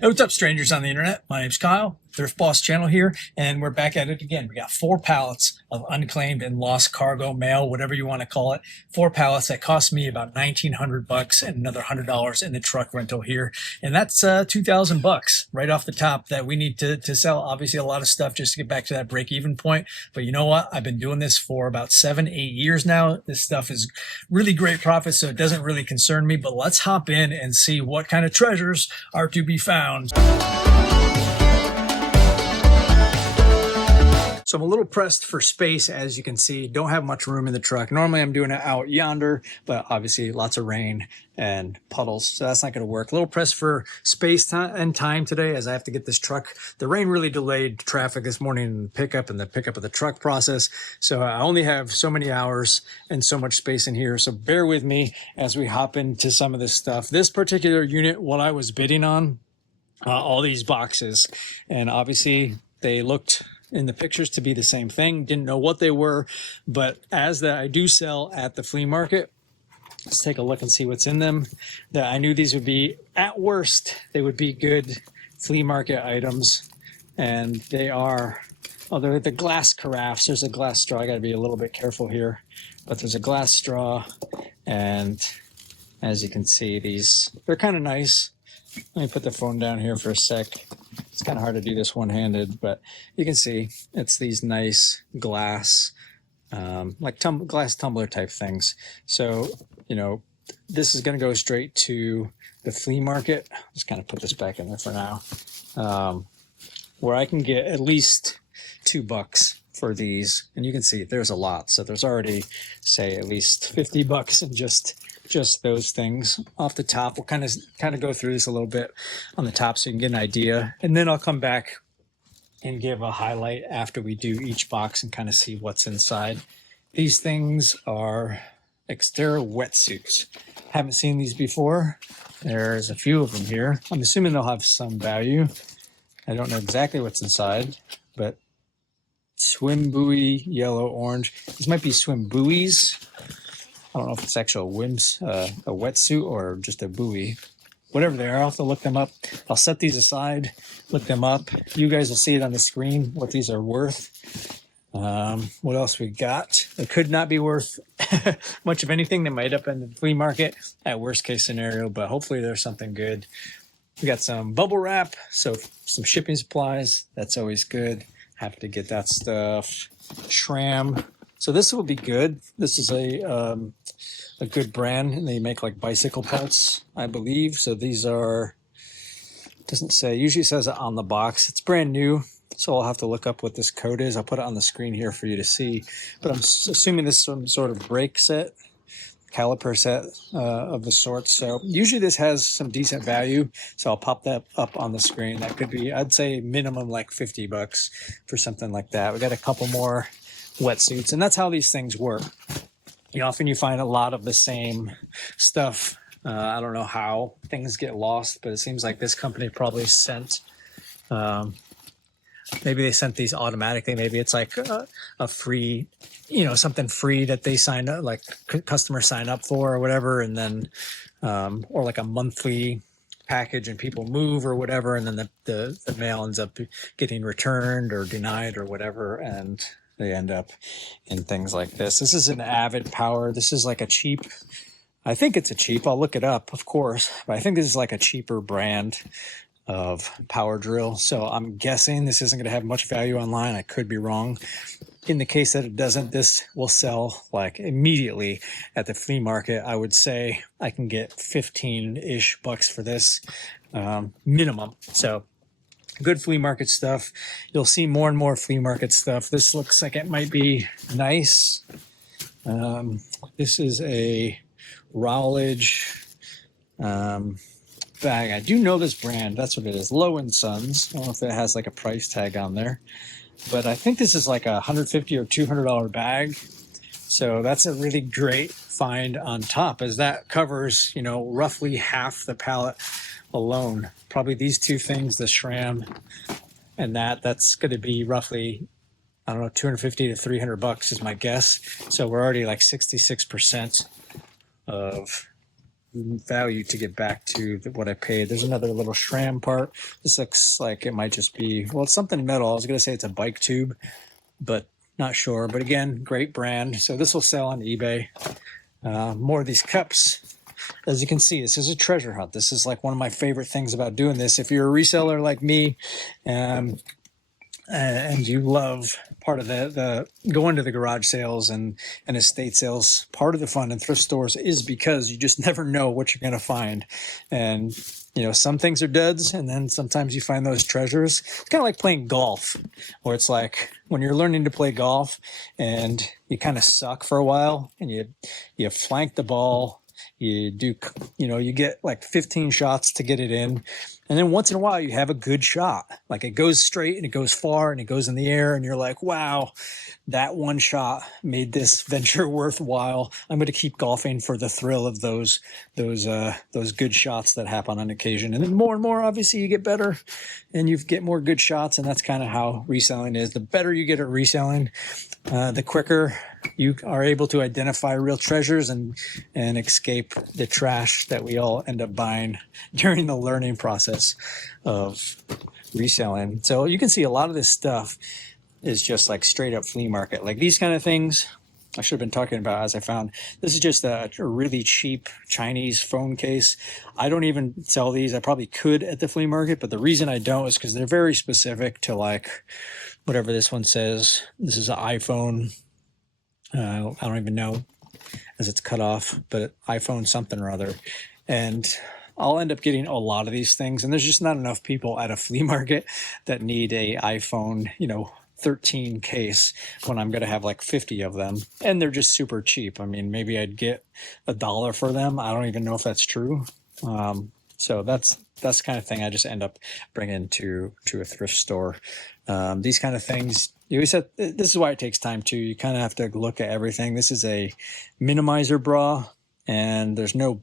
Hey, what's up, strangers on the internet? My name's Kyle, Thrift Boss channel here, and we're back at it again. We got 4 pallets of unclaimed and lost cargo mail, whatever you want to call it. 4 pallets that cost me about $1,900 and another $100 in the truck rental here, and that's $2,000 right off the top that we need to sell. Obviously, a lot of stuff just to get back to that break-even point. But you know what? I've been doing this for about 7-8 years now. This stuff is really great profit, so it doesn't really concern me. But let's hop in and see what kind of treasures are to be found. So I'm a little pressed for space, as you can see. Don't have much room in the truck. Normally I'm doing it out yonder, but obviously lots of rain and puddles, so that's not going to work. A little pressed for space and time today, as I have to get this truck. The rain really delayed traffic this morning in the pickup and the pickup of the truck process, so I only have so many hours and so much space in here. So bear with me as we hop into some of this stuff. This particular unit, what I was bidding on, all these boxes, and obviously they looked in the pictures to be the same thing. Didn't know what they were, but as that I do sell at the flea market, let's take a look and see what's in them. That I knew these would be, at worst, they would be good flea market items, and they are. Oh, they're the glass carafes. There's a glass straw. I got to be a little bit careful here, but there's a glass straw, and as you can see, they're kind of nice. Let me put the phone down here for a sec. It's kind of hard to do this one-handed, but you can see it's these nice glass, like glass tumbler type things. So, you know, this is going to go straight to the flea market. Just kind of put this back in there for now, where I can get at least $2 for these. And you can see there's a lot. So there's already, say, at least $50 in just those things off the top. We'll kind of go through this a little bit on the top so you can get an idea, and then I'll come back and give a highlight after we do each box and kind of see what's inside. These things are Xterra wetsuits. Haven't seen these before. There's a few of them here. I'm assuming they'll have some value. I don't know exactly what's inside, but swim buoy, yellow, orange. These might be swim buoys. I don't know if it's actual a wetsuit or just a buoy. Whatever they are, I'll have to look them up. I'll set these aside, look them up. You guys will see it on the screen, what these are worth. What else we got? It could not be worth much of anything. They might up in the flea market at worst case scenario, but hopefully there's something good. We got some bubble wrap, so some shipping supplies. That's always good. Have to get that stuff. Shram. So this will be good. This is a good brand, and they make like bicycle parts, I believe. So these are, doesn't say, usually says it on the box. It's brand new, so I'll have to look up what this code is. I'll put it on the screen here for you to see. But I'm assuming this is some sort of brake set, caliper set of the sort. So usually this has some decent value, so I'll pop that up on the screen. That could be, I'd say, minimum like $50 for something like that. We got a couple more wetsuits, and that's how these things work. Often you find a lot of the same stuff. I don't know how things get lost, but it seems like this company probably sent, maybe they sent these automatically. Maybe it's like a free, something free that they signed up, like customers sign up for or whatever, and then, or like a monthly package and people move or whatever, and then the mail ends up getting returned or denied or whatever, and they end up in things like this. This is an Avid Power. This is like a cheap, I think it's a cheap, I'll look it up, of course, but I think this is like a cheaper brand of power drill. So I'm guessing this isn't going to have much value online. I could be wrong. In the case that it doesn't, this will sell like immediately at the flea market. I would say I can get 15-ish bucks for this, minimum. So good flea market stuff. You'll see more and more flea market stuff. This looks like it might be nice. This is a Rowledge bag. I do know this brand. That's what it is. Low & Sons. I don't know if it has like a price tag on there, but I think this is like a $150 or $200 bag. So that's a really great find on top, as that covers, roughly half the pallet alone. Probably these two things, the Shram and that's going to be roughly, I don't know, $250 to $300 is my guess. So we're already like 66% of value to get back to what I paid. There's another little SRAM part. This looks like it might just be, well, it's something metal. I was going to say it's a bike tube, but not sure. But again, great brand. So this will sell on eBay. More of these cups. As you can see, this is a treasure hunt. This is like one of my favorite things about doing this. If you're a reseller like me, and you love part of the going to the garage sales and estate sales, part of the fun in thrift stores is because you just never know what you're going to find. And you know, some things are duds, and then sometimes you find those treasures. It's kind of like playing golf, where it's like when you're learning to play golf and you kind of suck for a while, and you flank the ball, you do, you know, you get like 15 shots to get it in. And then once in a while you have a good shot, like it goes straight and it goes far and it goes in the air, and you're like, wow, that one shot made this venture worthwhile. I'm going to keep golfing for the thrill of those good shots that happen on occasion. And then more and more, obviously, you get better and you get more good shots. And that's kind of how reselling is. The better you get at reselling, the quicker you are able to identify real treasures and escape the trash that we all end up buying during the learning process of reselling. So you can see a lot of this stuff is just like straight up flea market. Like these kind of things I should have been talking about, as I found. This is just a really cheap Chinese phone case. I don't even sell these. I probably could at the flea market, but the reason I don't is because they're very specific to like whatever this one says. This is an iPhone. I don't even know as it's cut off, but iPhone something or other. And I'll end up getting a lot of these things. And there's just not enough people at a flea market that need a iPhone, 13 case when I'm going to have like 50 of them. And they're just super cheap. I mean, maybe I'd get $1 for them. I don't even know if that's true. So that's the kind of thing I just end up bringing to a thrift store. These kind of things, you always have, this is why it takes time too. You kind of have to look at everything. This is a minimizer bra, and there's no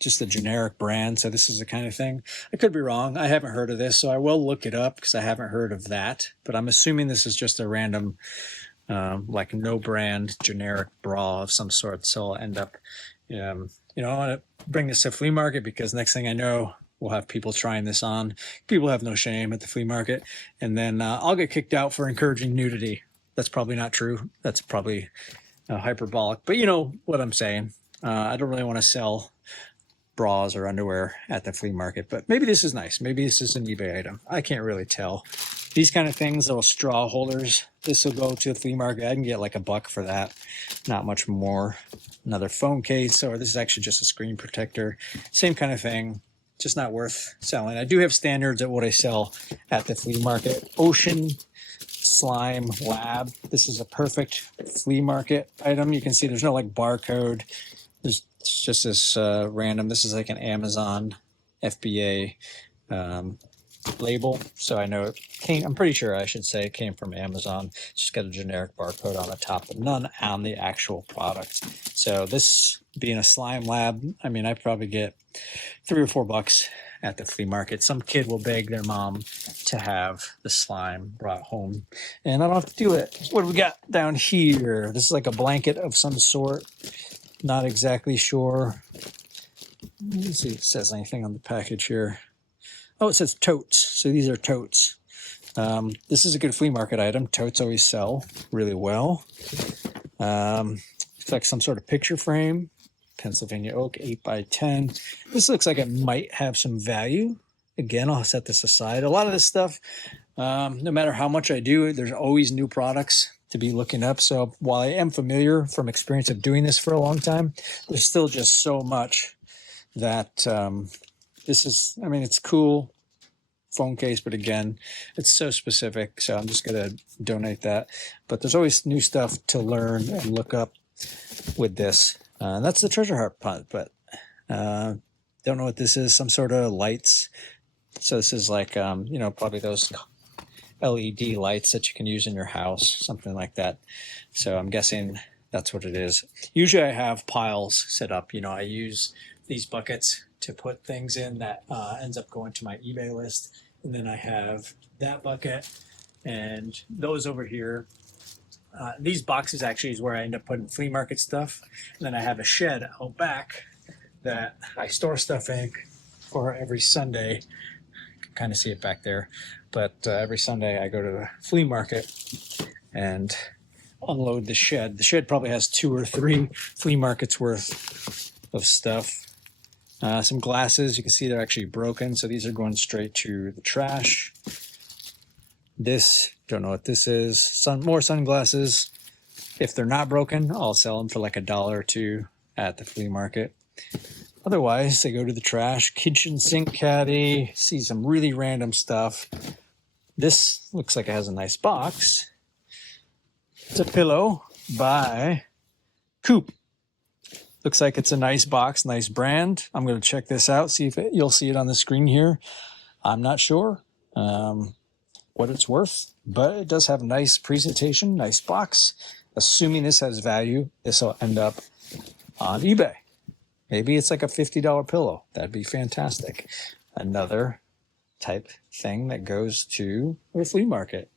just a generic brand. So this is the kind of thing. I could be wrong. I haven't heard of this, so I will look it up because I haven't heard of that. But I'm assuming this is just a random, like no brand generic bra of some sort. So I'll end up, I want to bring this to flea market because next thing I know, we'll have people trying this on. People have no shame at the flea market. And then I'll get kicked out for encouraging nudity. That's probably not true. That's probably hyperbolic. But you know what I'm saying. I don't really want to sell bras or underwear at the flea market. But maybe this is nice. Maybe this is an eBay item. I can't really tell. These kind of things, little straw holders, this will go to the flea market. I can get like $1 for that. Not much more. Another phone case, or this is actually just a screen protector. Same kind of thing. Just not worth selling. I do have standards at what I sell at the flea market. Ocean Slime Lab. This is a perfect flea market item. You can see there's no like barcode. It's just this random. This is like an Amazon FBA label. So I know it came, I'm pretty sure I should say it came from Amazon. It's just got a generic barcode on the top, but none on the actual product. So this being a slime lab, I mean, I probably get $3 or $4 at the flea market. Some kid will beg their mom to have the slime brought home, and I don't have to do it. What do we got down here? This is like a blanket of some sort. Not exactly sure. Let's see if it says anything on the package here. Oh, it says totes. So these are totes. This is a good flea market item. Totes always sell really well. It's like some sort of picture frame. Pennsylvania oak, 8x10. This looks like it might have some value. Again, I'll set this aside. A lot of this stuff, no matter how much I do, there's always new products to be looking up. So while I am familiar from experience of doing this for a long time, there's still just so much that this is, I mean, it's cool phone case, but again, it's so specific. So I'm just going to donate that. But there's always new stuff to learn and look up with this. That's the treasure hunt, but don't know what this is. Some sort of lights. So this is like, probably those LED lights that you can use in your house, something like that. So I'm guessing that's what it is. Usually I have piles set up. I use these buckets to put things in that ends up going to my eBay list. And then I have that bucket and those over here. These boxes actually is where I end up putting flea market stuff. And then I have a shed out back that I store stuff in for every Sunday. You can kind of see it back there. But every Sunday I go to the flea market and unload the shed. The shed probably has 2 or 3 flea markets worth of stuff. Some glasses, you can see they're actually broken, so these are going straight to the trash. This, don't know what this is. More sunglasses. If they're not broken, I'll sell them for like $1 or $2 at the flea market. Otherwise, they go to the trash. Kitchen sink caddy. See some really random stuff. This looks like it has a nice box. It's a pillow by Coop. Looks like it's a nice box, nice brand. I'm going to check this out, see if you'll see it on the screen here. I'm not sure what it's worth, but it does have a nice presentation, nice box. Assuming this has value, this will end up on eBay. Maybe it's like a $50 pillow. That'd be fantastic. Another type thing that goes to a flea market.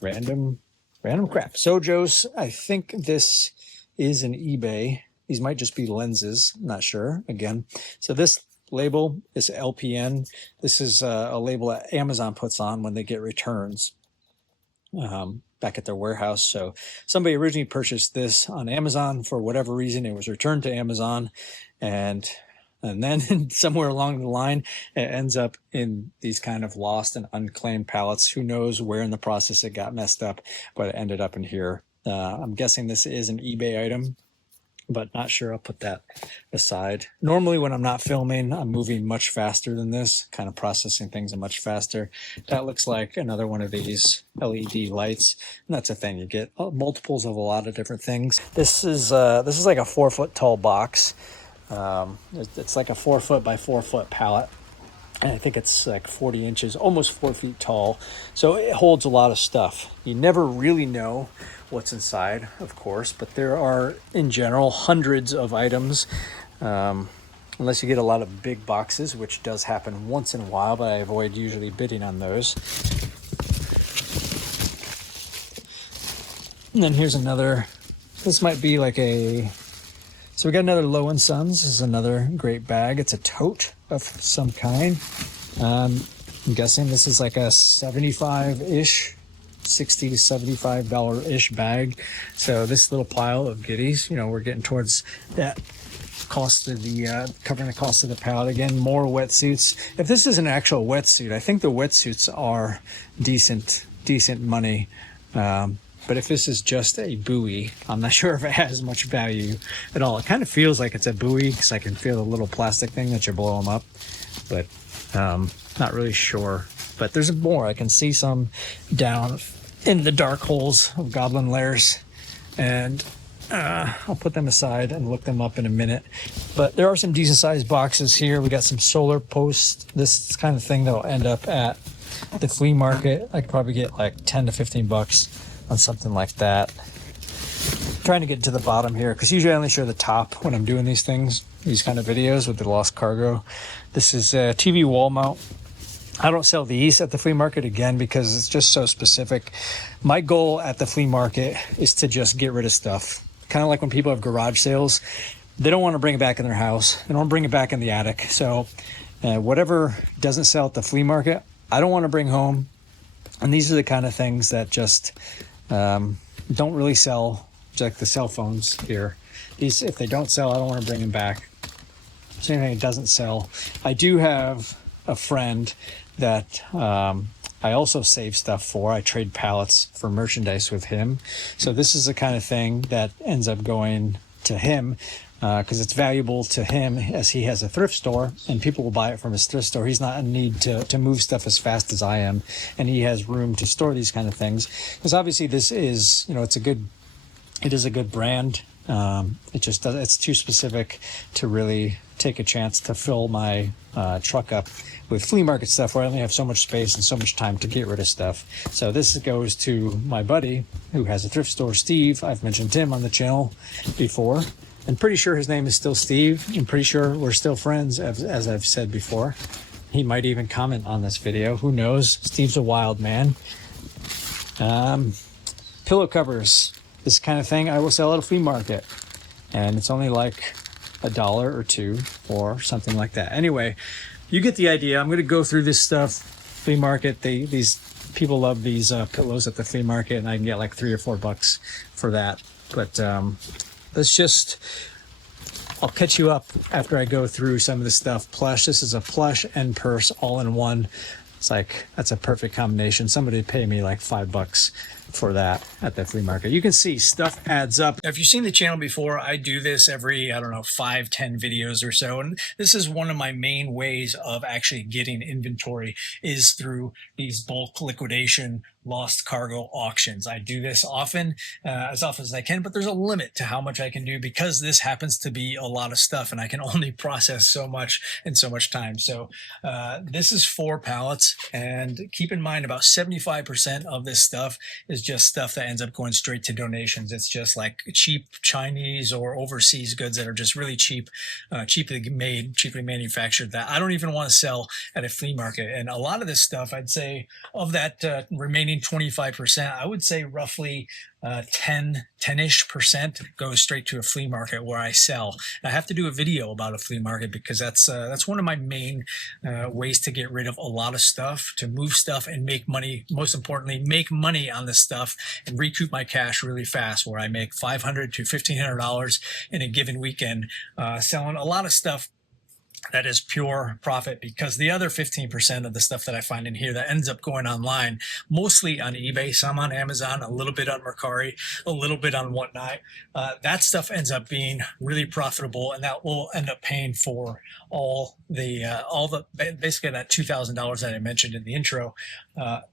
Random crap. Sojo's, I think this is an eBay. These might just be lenses. I'm not sure. Again, so this label is LPN. This is a label that Amazon puts on when they get returns back at their warehouse. So somebody originally purchased this on Amazon for whatever reason. It was returned to Amazon, and then somewhere along the line, it ends up in these kind of lost and unclaimed pallets. Who knows where in the process it got messed up, but it ended up in here. I'm guessing this is an eBay item, but not sure. I'll put that aside. Normally when I'm not filming, I'm moving much faster than this, kind of processing things much faster. That looks like another one of these LED lights. And that's a thing. You get multiples of a lot of different things. This is like a 4-foot tall box. It's like a 4-foot by 4-foot pallet. And I think it's like 40 inches, almost 4 feet tall. So it holds a lot of stuff. You never really know what's inside, of course, but there are, in general, hundreds of items. Unless you get a lot of big boxes, which does happen once in a while, but I avoid usually bidding on those. And then here's another, this might be like a, so we got another Low & Sons. This is another great bag. It's a tote of some kind. I'm guessing this is like a 75-ish, $60 to $75-ish bag. So this little pile of goodies, you know, we're getting towards that cost of the, covering the cost of the pallet again. More wetsuits. If this is an actual wetsuit, I think the wetsuits are decent money. But if this is just a buoy, I'm not sure if it has much value at all. It kind of feels like it's a buoy because I can feel the little plastic thing that you blow them up, but not really sure. But there's more. I can see some down in the dark holes of goblin lairs, and I'll put them aside and look them up in a minute. But there are some decent sized boxes here. We got some solar posts. This kind of thing that'll end up at the flea market. I could probably get like 10 to 15 bucks on something like that. I'm trying to get to the bottom here because usually I only show the top when I'm doing these things, these kind of videos with the lost cargo. This is a TV wall mount. I don't sell these at the flea market again because it's just so specific. My goal at the flea market is to just get rid of stuff. Kind of like when people have garage sales, they don't want to bring it back in their house. They don't bring it back in the attic. So whatever doesn't sell at the flea market, I don't want to bring home. And these are the kind of things that just don't really sell, like the cell phones here. These, if they don't sell, I don't want to bring them back. So anything that doesn't sell. I do have a friend that I also save stuff for. I trade pallets for merchandise with him. So this is the kind of thing that ends up going to him because it's valuable to him as he has a thrift store and people will buy it from his thrift store. He's not in need to move stuff as fast as I am, and he has room to store these kind of things. Because obviously this is, you know, it is a good brand. It just does, it's too specific to really take a chance to fill my truck up with flea market stuff where I only have so much space and so much time to get rid of stuff. So this goes to my buddy who has a thrift store, Steve. I've mentioned him on the channel before. I'm pretty sure his name is still Steve. I'm pretty sure we're still friends, as I've said before. He might even comment on this video. Who knows? Steve's a wild man. Pillow covers. This kind of thing I will sell at a flea market. And it's only like $1 or $2 or something like that. Anyway, you get the idea. I'm going to go through this stuff. Flea market, these people love these pillows at the flea market, and I can get like $3 or $4 for that. But I'll catch you up after I go through some of this stuff. Plush, this is a plush and purse all in one. It's like, that's a perfect combination. Somebody would pay me like $5 for that at the flea market. You can see stuff adds up. If you've seen the channel before, I do this every, I don't know, 5-10 videos or so. And this is one of my main ways of actually getting inventory, is through these bulk liquidation lost cargo auctions. I do this often, as often as I can, but there's a limit to how much I can do because this happens to be a lot of stuff and I can only process so much in so much time. So this is 4 pallets, and keep in mind about 75% of this stuff is just stuff that ends up going straight to donations. It's just like cheap Chinese or overseas goods that are just really cheap, cheaply made, cheaply manufactured, that I don't even want to sell at a flea market. And a lot of this stuff, I'd say of that remaining 25%, I would say roughly 10-ish% goes straight to a flea market where I sell. And I have to do a video about a flea market because that's one of my main ways to get rid of a lot of stuff, to move stuff and make money. Most importantly, make money on this stuff and recoup my cash really fast, where I make $500 to $1,500 in a given weekend selling a lot of stuff that is pure profit, because the other 15% of the stuff that I find in here that ends up going online, mostly on eBay, some on Amazon, a little bit on Mercari, a little bit on whatnot, that stuff ends up being really profitable, and that will end up paying for all the basically that $2,000 that I mentioned in the intro.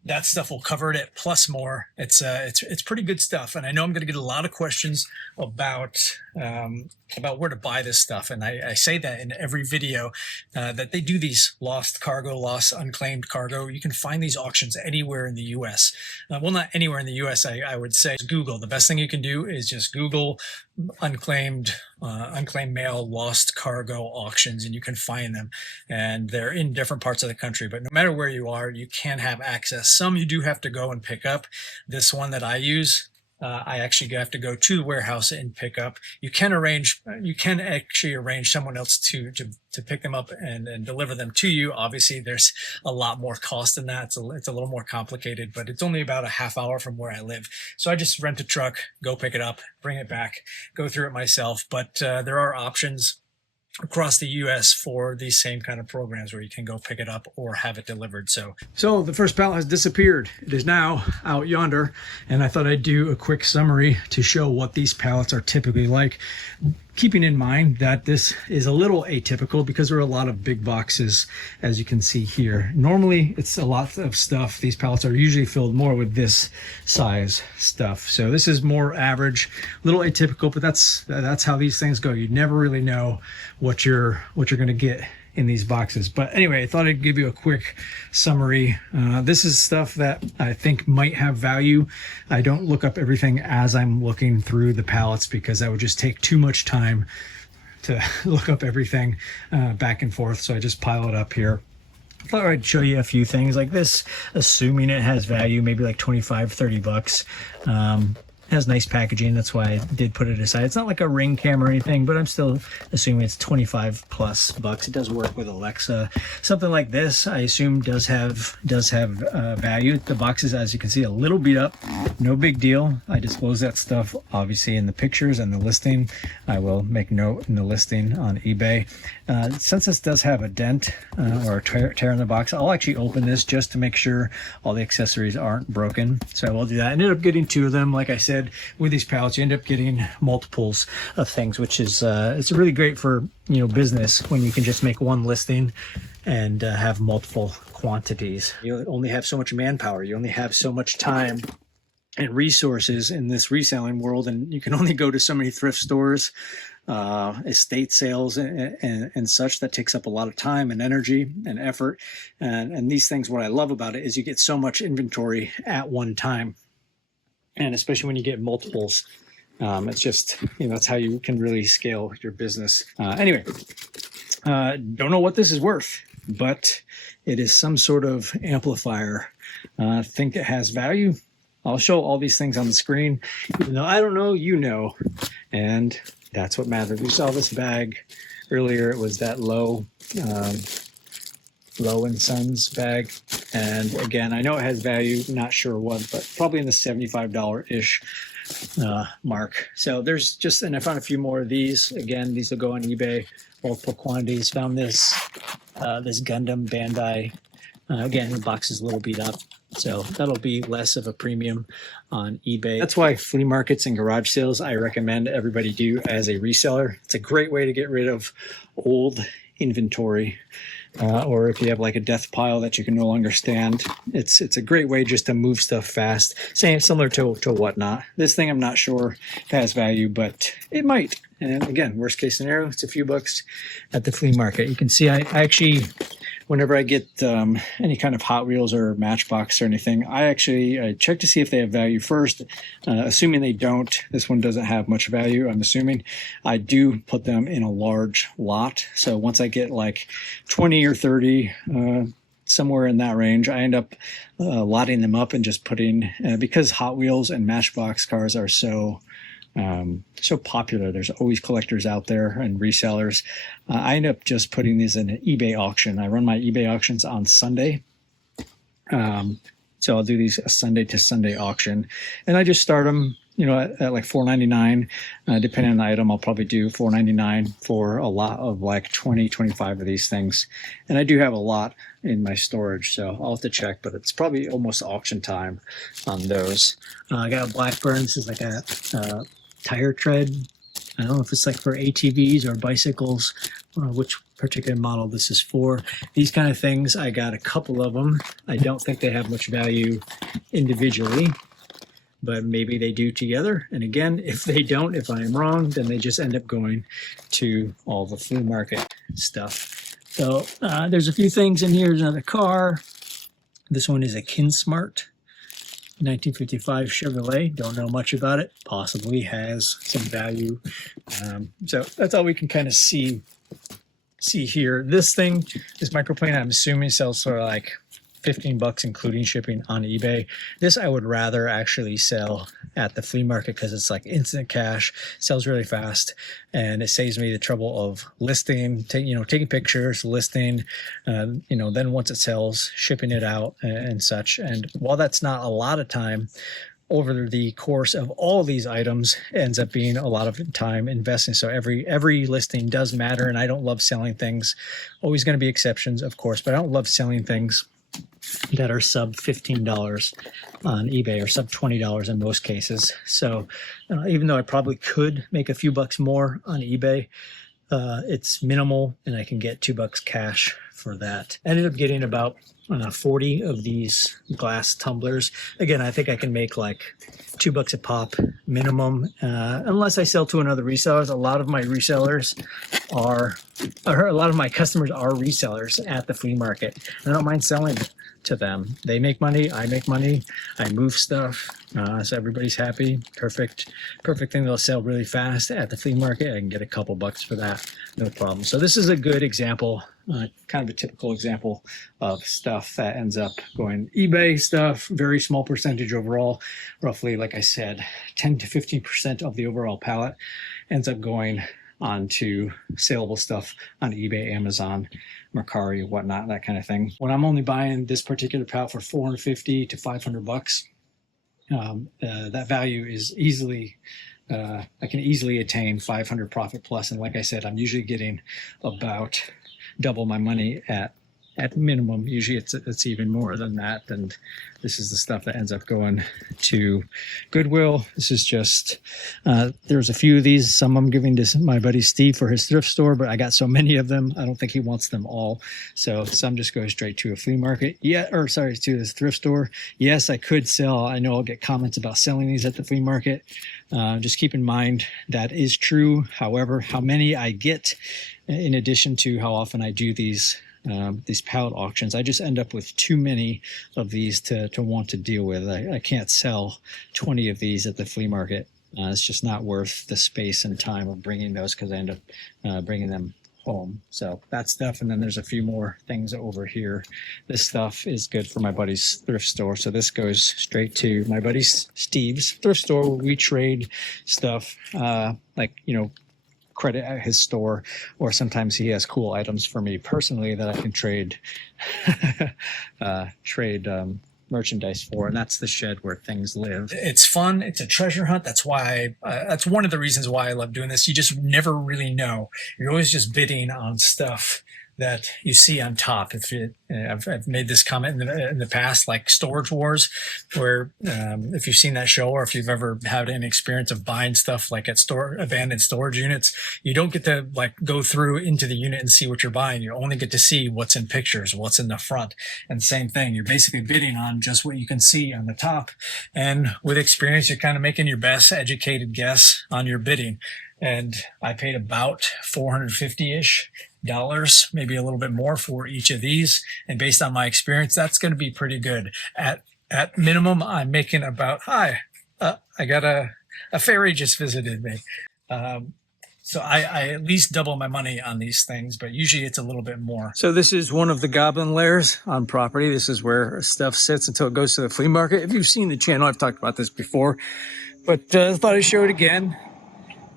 That stuff will cover it plus more. It's pretty good stuff, and I know I'm going to get a lot of questions about where to buy this stuff, and I say that in every video, that they do these lost cargo, lost unclaimed cargo. You can find these auctions anywhere in the U.S. Well, not anywhere in the U.S. I would say Google. The best thing you can do is just Google unclaimed mail lost cargo auctions, and you can find them, and they're in different parts of the country. But no matter where you are, you can have access. Some you do have to go and pick up. This one that I use, I actually have to go to the warehouse and pick up. You can actually arrange someone else to pick them up and deliver them to you. Obviously, there's a lot more cost than that. It's a little more complicated, but it's only about a half hour from where I live. So I just rent a truck, go pick it up, bring it back, go through it myself. But there are options across the U.S. for these same kind of programs where you can go pick it up or have it delivered. So the first pallet has disappeared. It is now out yonder, and I thought I'd do a quick summary to show what these pallets are typically like, keeping in mind that this is a little atypical because there are a lot of big boxes, as you can see here. Normally it's a lot of stuff. These pallets are usually filled more with this size stuff. So this is more average, a little atypical, but that's how these things go. You never really know what you're going to get in these boxes. But anyway, I thought I'd give you a quick summary. This is stuff that I think might have value. I don't look up everything as I'm looking through the pallets because that would just take too much time to look up everything back and forth. So I just pile it up here. I thought I'd show you a few things like this, assuming it has value, maybe like $25-$30. It has nice packaging, that's why I did put it aside. It's not like a Ring cam or anything, but I'm still assuming it's $25+. It does work with Alexa. Something like this, I assume, does have value. The box is, as you can see, a little beat up. No big deal. I disclose that stuff obviously in the pictures and the listing. I will make note in the listing on eBay. Since this does have a dent or a tear in the box, I'll actually open this just to make sure all the accessories aren't broken. So I will do that. I ended up getting 2 of them. Like I said, with these pallets, you end up getting multiples of things, which is it's really great for business when you can just make one listing and have multiple quantities. You only have so much manpower. You only have so much time and resources in this reselling world, and you can only go to so many thrift stores, estate sales and such. That takes up a lot of time and energy and effort, and these things, what I love about it is you get so much inventory at one time, and especially when you get multiples, it's just that's how you can really scale your business. Anyway, don't know what this is worth, but it is some sort of amplifier. Think it has value. I'll show all these things on the screen. Even though I don't know, and That's what matters. We saw this bag earlier. It was that Low and Sons bag. And again, I know it has value, not sure what, but probably in the $75-ish mark. So there's just, and I found a few more of these. Again, these will go on eBay, multiple quantities. Found this Gundam Bandai. Again, the box is a little beat up, so that'll be less of a premium on eBay. That's why flea markets and garage sales I recommend everybody do as a reseller. It's a great way to get rid of old inventory, or if you have like a death pile that you can no longer stand. It's a great way just to move stuff fast. Same, similar to Whatnot. This thing I'm not sure if it has value, but it might. And again, worst case scenario, it's a few bucks at the flea market. You can see I actually, whenever I get any kind of Hot Wheels or Matchbox or anything, I check to see if they have value first. Assuming they don't, this one doesn't have much value, I'm assuming, I do put them in a large lot. So once I get like 20 or 30, somewhere in that range, I end up lotting them up and just putting, because Hot Wheels and Matchbox cars are so popular. There's always collectors out there and resellers. I end up just putting these in an eBay auction. I run my eBay auctions on Sunday. So I'll do these Sunday to Sunday auction, and I just start them, at like $4.99. Depending on the item, I'll probably do $4.99 for a lot of like 20, 25 of these things. And I do have a lot in my storage, so I'll have to check, but it's probably almost auction time on those. I got a Blackburn. This is like a tire tread. I don't know if it's like for ATVs or bicycles, which particular model this is for. These kind of things, I got a couple of them. I don't think they have much value individually, but maybe they do together. And again, if they don't, if I am wrong, then they just end up going to all the flea market stuff. So there's a few things in here. There's another car. This one is a Kinsmart 1955 Chevrolet. Don't know much about it. Possibly has some value. So that's all we can kind of see here. This microplane, I'm assuming sells for like $15 including shipping on eBay. This I would rather actually sell at the flea market because it's like instant cash, sells really fast, and it saves me the trouble of listing, taking pictures, listing, then once it sells, shipping it out and such. And while that's not a lot of time, over the course of all of these items ends up being a lot of time investing. So every listing does matter, and I don't love selling things. Always going to be exceptions, of course, but I don't love selling things that are sub $15 on eBay or sub $20 in most cases. So even though I probably could make a few bucks more on eBay, it's minimal, and I can get $2 cash for that. I ended up getting about 40 of these glass tumblers. Again, I think I can make like $2 a pop minimum, unless I sell to another reseller. A lot of my customers are resellers at the flea market. I don't mind selling to them. They make money, I make money, I move stuff, so everybody's happy. Perfect thing. They'll sell really fast at the flea market. I can get a couple bucks for that, no problem. So this is a good example, kind of a typical example of stuff that ends up going eBay stuff. Very small percentage overall, roughly, like I said, 10 to 15% of the overall pallet ends up going onto saleable stuff on eBay, Amazon, Mercari, whatnot, that kind of thing. When I'm only buying this particular pallet for $450 to $500, that value is easily, I can easily attain 500 profit plus. And like I said, I'm usually getting about double my money at minimum. Usually it's even more than that. And this is the stuff that ends up going to Goodwill. This is just, there's a few of these. Some I'm giving to my buddy Steve for his thrift store, but I got so many of them, I don't think he wants them all. So some just go straight to a flea market. To this thrift store. Yes, I could sell. I know I'll get comments about selling these at the flea market. Just keep in mind that is true. However, how many I get, in addition to how often I do these pallet auctions, I just end up with too many of these to want to deal with. I can't sell 20 of these at the flea market. It's just not worth the space and time of bringing those, because I end up bringing them home. So that stuff, and then there's a few more things over here. This stuff is good for my buddy's thrift store, so this goes straight to my buddy Steve's thrift store, where we trade stuff, credit at his store, or sometimes he has cool items for me personally that I can trade merchandise for, and that's the shed where things live. It's fun. It's a treasure hunt. That's why that's one of the reasons why I love doing this. You just never really know. You're always just bidding on stuff that you see on top. I've made this comment in the past, like Storage Wars, where if you've seen that show, or if you've ever had an experience of buying stuff like at abandoned storage units, you don't get to like go through into the unit and see what you're buying. You only get to see what's in pictures, what's in the front. And same thing, you're basically bidding on just what you can see on the top. And with experience, you're kind of making your best educated guess on your bidding. And I paid about $450-ish, maybe a little bit more for each of these. And based on my experience, that's going to be pretty good. At minimum, I'm making about, I got a fairy just visited me. So I at least double my money on these things, but usually it's a little bit more. So this is one of the goblin lairs on property. This is where stuff sits until it goes to the flea market. If you've seen the channel, I've talked about this before, but thought I'd show it again.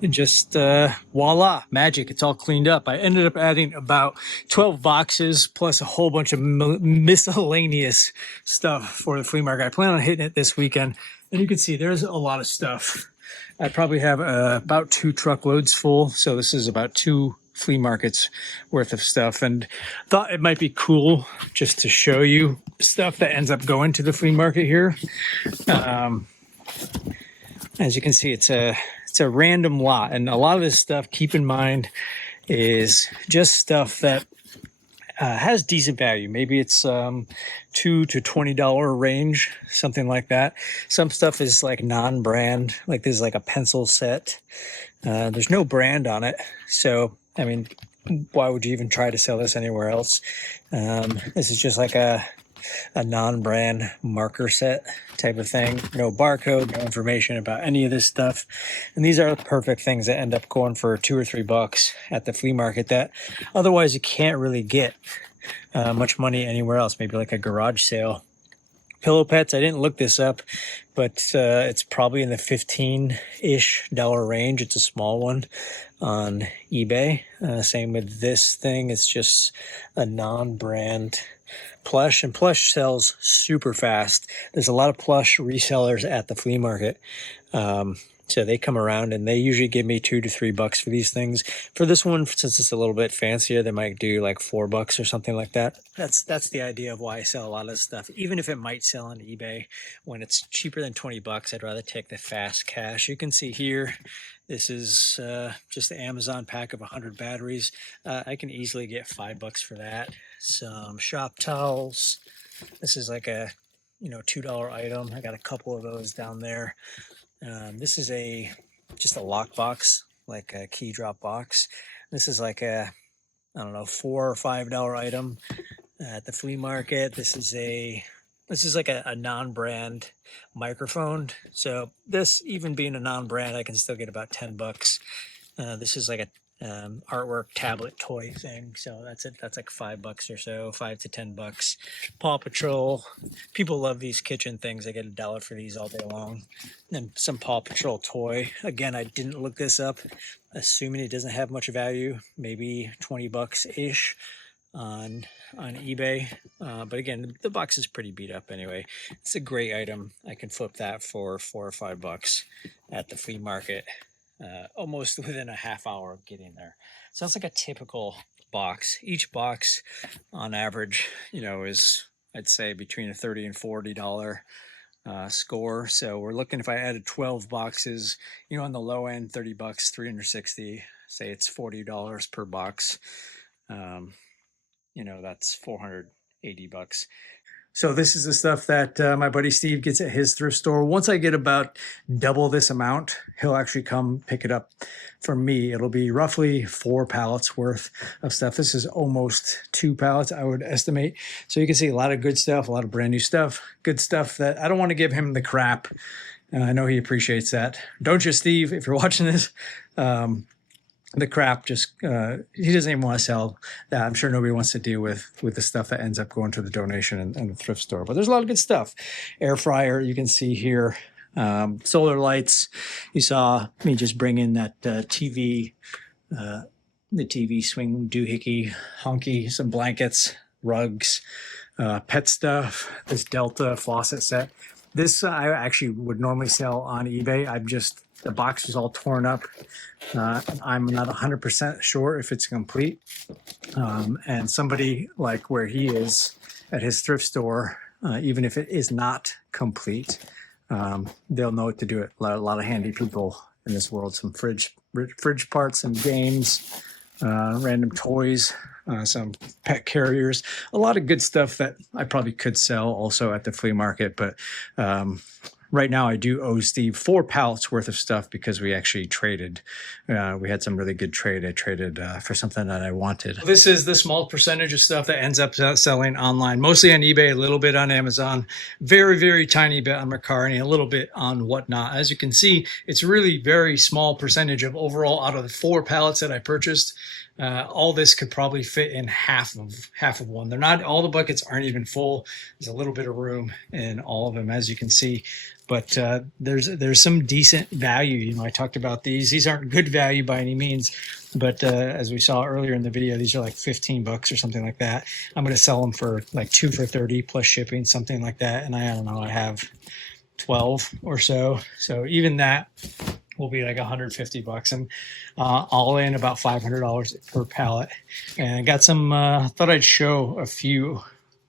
And just voila, magic. It's all cleaned up. I ended up adding about 12 boxes plus a whole bunch of miscellaneous stuff for the flea market. I plan on hitting it this weekend. And you can see there's a lot of stuff. I probably have about 2 truckloads full. So this is about 2 flea markets worth of stuff. And thought it might be cool just to show you stuff that ends up going to the flea market here. As you can see, it's a random lot, and a lot of this stuff, keep in mind, is just stuff that has decent value. Maybe it's $2 to $20 range, something like that. Some stuff is like non-brand, like this is like a pencil set. There's no brand on it, so I mean, why would you even try to sell this anywhere else? This is just like a non-brand marker set type of thing. No barcode, no information about any of this stuff. And these are the perfect things that end up going for $2 or $3 at the flea market that otherwise you can't really get much money anywhere else. Maybe like a garage sale. Pillow pets, I didn't look this up, but it's probably in the $15-ish range. It's a small one on eBay. Same with this thing. It's just a non-brand plush, and plush sells super fast. There's a lot of plush resellers at the flea market. So they come around and they usually give me $2 to $3 for these things. For this one, since it's a little bit fancier, they might do like $4 or something like that. That's the idea of why I sell a lot of this stuff. Even if it might sell on eBay, when it's cheaper than $20, I'd rather take the fast cash. You can see here, this is just the Amazon pack of 100 batteries. I can easily get $5 for that. Some shop towels. This is like a $2 item. I got a couple of those down there. This is just a lock box, like a key drop box. This is like a, I don't know, $4 or $5 item at the flea market. This is like a non-brand microphone. So this, even being a non-brand, I can still get about $10. This is like a artwork tablet toy thing, so that's it. That's like $5 or so, $5 to $10. Paw Patrol, people love these kitchen things. I get $1 for these all day long. And some Paw Patrol toy. Again, I didn't look this up, assuming it doesn't have much value. Maybe $20-ish on eBay. But again, the box is pretty beat up anyway. It's a great item. I can flip that for $4 or $5 at the flea market. Almost within a half hour of getting there. So that's like a typical box. Each box on average, is, I'd say, between a $30 and $40 score. So we're looking, if I added 12 boxes, on the low end, $30, 360, say it's $40 per box. That's $480. So this is the stuff that my buddy Steve gets at his thrift store. Once I get about double this amount, he'll actually come pick it up for me. It'll be roughly 4 pallets worth of stuff. This is almost 2 pallets, I would estimate. So you can see a lot of good stuff, a lot of brand new stuff, good stuff that I don't want to give him the crap. I know he appreciates that. Don't you, Steve, if you're watching this? The crap, just he doesn't even want to sell that. I'm sure nobody wants to deal with the stuff that ends up going to the donation and the thrift store. But there's a lot of good stuff. Air fryer, you can see here. Solar lights. You saw me just bring in that TV the TV swing doohickey, honky, some blankets, rugs, pet stuff, this Delta faucet set. This I actually would normally sell on eBay. The box is all torn up. I'm not 100% sure if it's complete. And somebody like where he is at his thrift store, even if it is not complete, they'll know what to do it. A lot of handy people in this world. Some fridge parts, some games, random toys, some pet carriers, a lot of good stuff that I probably could sell also at the flea market. But right now I do owe Steve 4 pallets worth of stuff because we actually traded. We had some really good trade. I traded for something that I wanted. This is the small percentage of stuff that ends up selling online, mostly on eBay, a little bit on Amazon, very, very tiny bit on Mercari, and a little bit on Whatnot. As you can see, it's really very small percentage of overall out of the 4 pallets that I purchased. All this could probably fit in half of one. They're not, all the buckets aren't even full. There's a little bit of room in all of them, as you can see. But there's some decent value. You know, I talked about these. These aren't good value by any means, but as we saw earlier in the video, these are like 15 bucks or something like that. I'm going to sell them for like 2 for 30 plus shipping, something like that. And I don't know, I have 12 or so. So even that will be like 150 bucks, and all in about $500 per pallet. And I got some, thought I'd show a few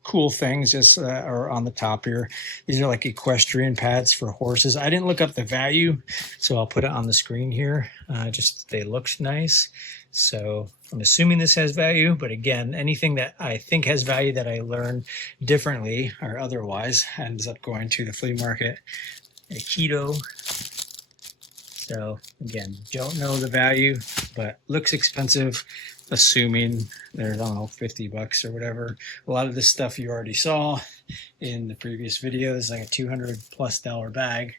cool things just are on the top here. These are like equestrian pads for horses. I didn't look up the value, so I'll put it on the screen here. Just they looked nice. So I'm assuming this has value, but again, anything that I think has value that I learn differently or otherwise ends up going to the flea market. A keto. So again, don't know the value, but looks expensive, assuming there's, I don't know, 50 bucks or whatever. A lot of this stuff you already saw in the previous video. This is like a $200+ bag.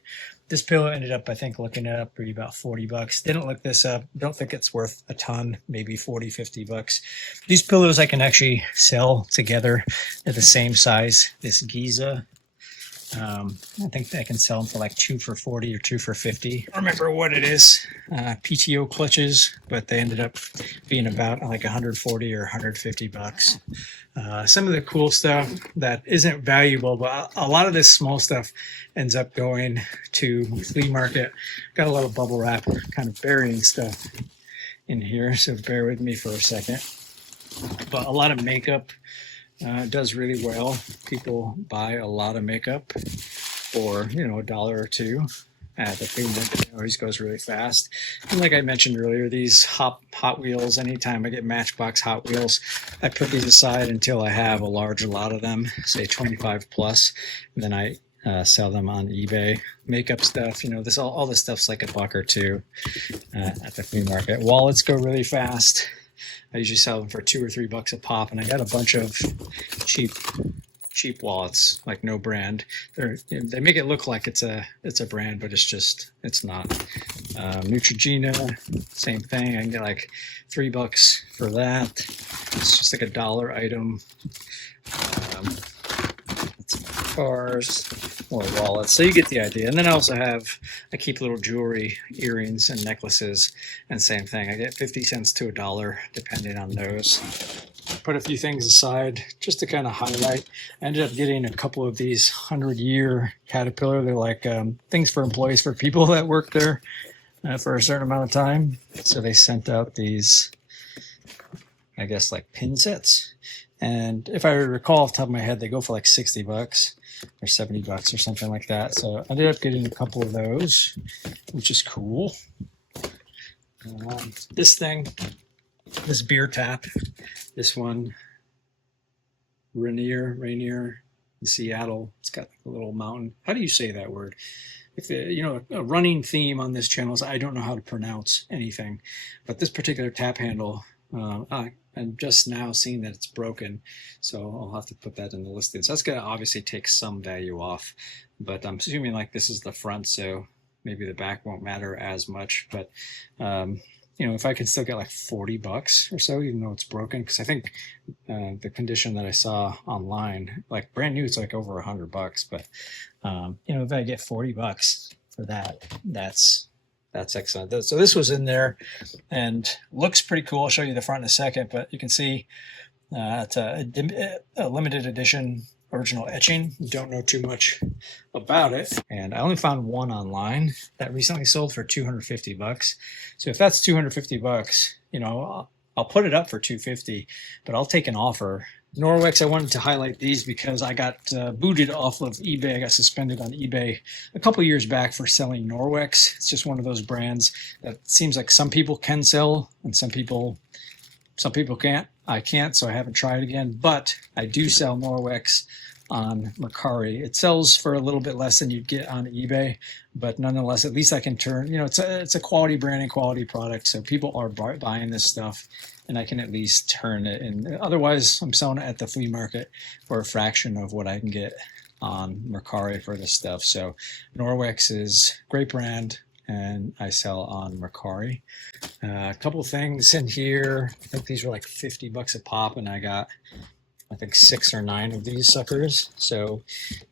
This pillow ended up, I think, looking it up, pretty about 40 bucks. Didn't look this up. Don't think it's worth a ton, maybe 40, 50 bucks. These pillows I can actually sell together at the same size. This Giza. I think I can sell them for like 2 for 40 or 2 for 50. I don't remember what it is. PTO clutches, but they ended up being about like 140 or 150 bucks. Some of the cool stuff that isn't valuable, but a lot of this small stuff ends up going to flea market. Got a lot of bubble wrap kind of burying stuff in here, so bear with me for a second. But a lot of makeup does really well. People buy a lot of makeup for, you know, $1 or $2 at the flea market. It always goes really fast. And like I mentioned earlier, these Hot Wheels, anytime I get Matchbox Hot Wheels, I put these aside until I have a large lot of them, say 25 plus, and then I sell them on eBay. Makeup stuff, you know, all this stuff's like $1 or $2 at the flea market. Wallets go really fast. I usually sell them for $2 or $3 a pop, and I got a bunch of cheap wallets, like no brand. They make it look like it's a brand, but it's not. Neutrogena, same thing. I can get like $3 for that. It's just like $1 item. Cars, more wallets. So you get the idea. And then I keep little jewelry, earrings, and necklaces, and same thing. I get 50 cents to $1 depending on those. Put a few things aside just to kind of highlight. I ended up getting a couple of these 100-year Caterpillar. They're like things for employees, for people that work there for a certain amount of time. So they sent out these, I guess, like pin sets. And if I recall off the top of my head, they go for like 60 bucks or 70 bucks or something like that. So I ended up getting a couple of those, which is cool. This beer tap, this one, Rainier in Seattle. It's got like a little mountain. How do you say that word? If you know, a running theme on this channel is I don't know how to pronounce anything, but this particular tap handle, I'm just now seeing that it's broken, so I'll have to put that in the listing. So that's going to obviously take some value off, but I'm assuming like this is the front, so maybe the back won't matter as much. But you know, if I could still get like 40 bucks or so, even though it's broken, because I think the condition that I saw online, like brand new, it's like over 100 bucks. But you know, if I get 40 bucks for that, that's That's excellent. So this was in there and looks pretty cool. I'll show you the front in a second, but you can see it's a limited edition original etching. Don't know too much about it. And I only found one online that recently sold for 250 bucks. So if that's 250 bucks, you know, I'll put it up for 250, but I'll take an offer. Norwex, I wanted to highlight these because I got booted off of eBay. I got suspended on eBay a couple years back for selling Norwex. It's just one of those brands that seems like some people can sell and some people can't. I can't, so I haven't tried again, but I do sell Norwex on Mercari. It sells for a little bit less than you'd get on eBay, but nonetheless, at least I can turn, you know, it's a quality brand and quality product, so people are buying this stuff, and I can at least turn it. And otherwise, I'm selling it at the flea market for a fraction of what I can get on Mercari for this stuff. So Norwex is a great brand, and I sell on Mercari. A couple things in here. I think these were like 50 bucks a pop, and I got, I think, 6 or 9 of these suckers. So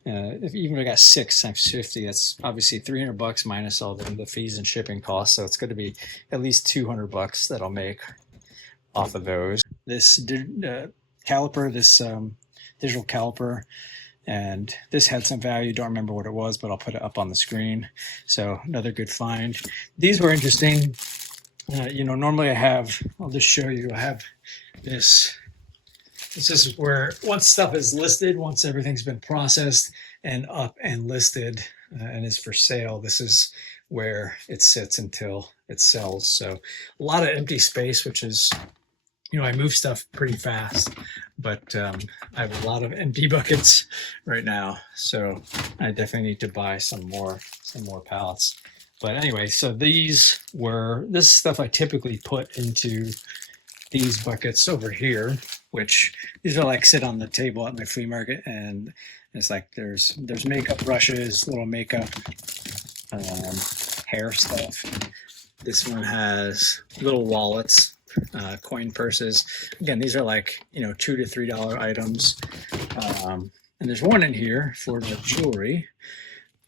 if even if I got 6 times 50, that's obviously 300 bucks minus all the fees and shipping costs. So it's going to be at least 200 bucks that I'll make off of those. This caliper, this digital caliper, and this had some value. Don't remember what it was, but I'll put it up on the screen. So another good find. These were interesting. You know, normally I'll just show you, I have this. This is where once stuff is listed, once everything's been processed and up and listed and is for sale, this is where it sits until it sells. So a lot of empty space, which is, you know, I move stuff pretty fast, but I have a lot of empty buckets right now. So I definitely need to buy some more pallets. But anyway, so this stuff I typically put into these buckets over here, which these are like sit on the table at my flea market, and it's like there's makeup brushes, little makeup hair stuff. This one has little wallets, coin purses. Again, these are like, you know, $2 to $3 items. And there's one in here for the jewelry.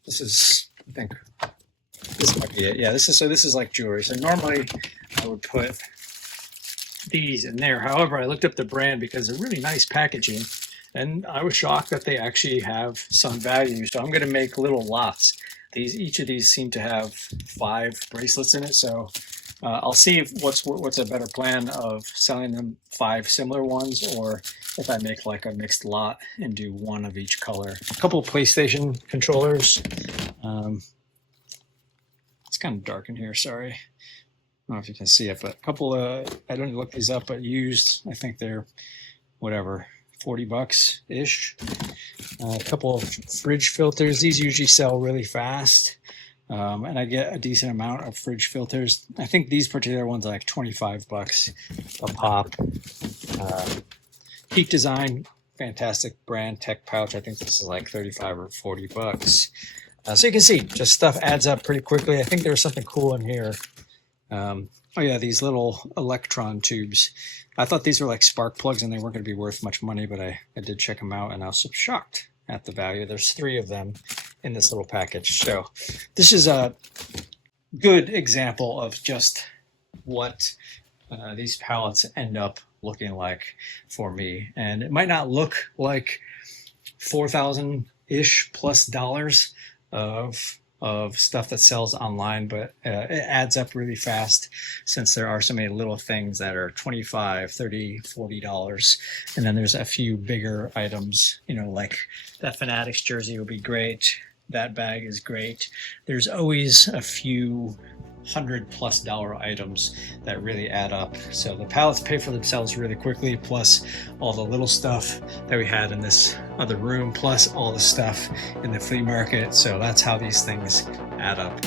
This is, I think, this might be it. Yeah, this is like jewelry. So normally I would put these in there. However, I looked up the brand because they're really nice packaging, and I was shocked that they actually have some value. So I'm going to make little lots. Each of these seem to have 5 bracelets in it. So I'll see what's a better plan of selling them 5 similar ones, or if I make like a mixed lot and do 1 of each color. A couple of PlayStation controllers. It's kind of dark in here, sorry. I don't know if you can see it, but a couple I didn't look these up, but used, I think they're whatever, 40 bucks ish. A couple of fridge filters. These usually sell really fast. And I get a decent amount of fridge filters. I think these particular ones are like 25 bucks a pop. Peak Design, fantastic brand, tech pouch. I think this is like 35 or 40 bucks. So you can see, just stuff adds up pretty quickly. I think there's something cool in here. Oh yeah, these little electron tubes. I thought these were like spark plugs and they weren't going to be worth much money, but I did check them out and I was shocked at the value. There's 3 of them in this little package. So this is a good example of just what these pallets end up looking like for me. And it might not look like 4,000-ish plus dollars of stuff that sells online, but it adds up really fast since there are so many little things that are $25, $30, $40. And then there's a few bigger items, you know, like that Fanatics jersey would be great. That bag is great. There's always a few $100+ items that really add up. So the pallets pay for themselves really quickly, plus all the little stuff that we had in this other room, plus all the stuff in the flea market. So that's how these things add up.